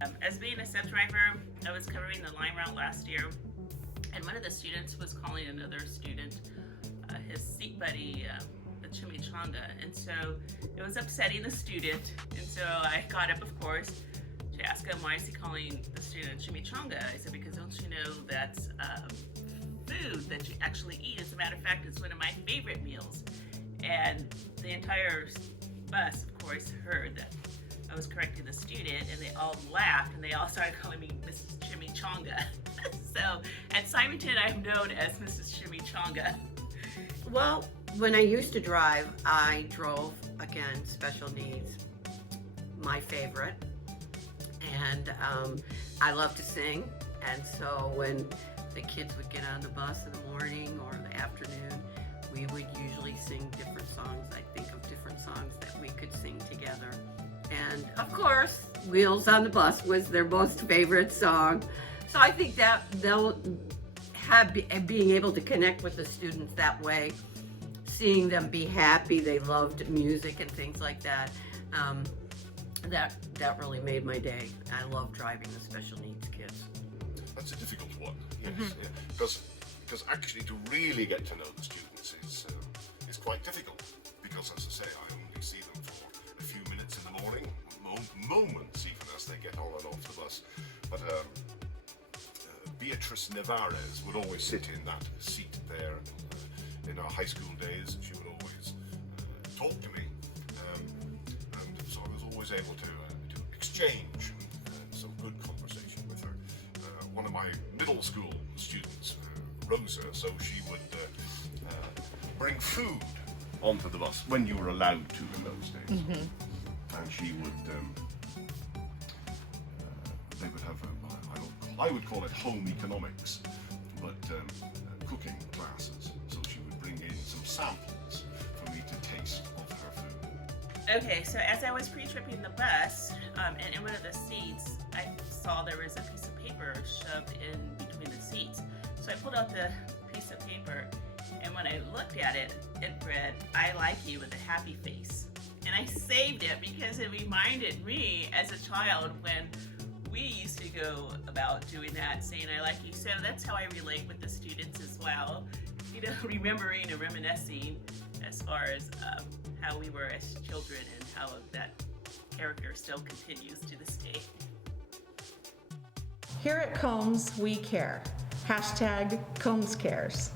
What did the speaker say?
As being a sub driver, I was covering the line route last year, and one of the students was calling another student his seat buddy a chimichanga, and so it was upsetting the student, and so I got up, of course, to ask him, why is he calling the student chimichanga? I said, because don't you know that's food that you actually eat. As a matter of fact, it's one of my favorite meals. And the entire bus, of course, heard that I was correcting the student, and they all laughed, and they all started calling me Mrs. Chimichanga. So at Simonton, I'm known as Mrs. Chimichanga. Well, when I used to drive, I drove, again, special needs, my favorite. And I love to sing, and so when the kids would get on the bus in the morning or the afternoon, we would usually sing different songs. I think of different songs that we could sing together. And of course, Wheels on the Bus was their most favorite song. So I think that they'll have being able to connect with the students that way, seeing them be happy, they loved music and things like that. That really made my day. I love driving the special needs kids. That's a difficult one, yes, yeah. Because actually to really get to know the students is quite difficult, because as I say, I only see them for a few minutes in the morning, moments even as they get on and off the bus. But Beatrice Nevarez would always sit in that seat there in our high school days, and she would always talk to me, and so I was always able to exchange some good conversation with her. One of my middle school students, Rosa, so she would bring food onto the bus when you were allowed to in those days. Mm-hmm. And she would, they would have, I would call it home economics, but cooking classes. So she would bring in some samples for me to taste of her food. Okay, so as I was pre-tripping the bus, and in one of the seats, I saw there was a piece of paper shoved in between the seats. So I pulled out the piece of paper, and when I looked at it, it read, "I like you," with a happy face. And I saved it because it reminded me as a child when we used to go about doing that, saying "I like you." So that's how I relate with the students as well. You know, remembering and reminiscing as far as how we were as children and how that character still continues to this day. Here at Combs, we care. #Combs Cares.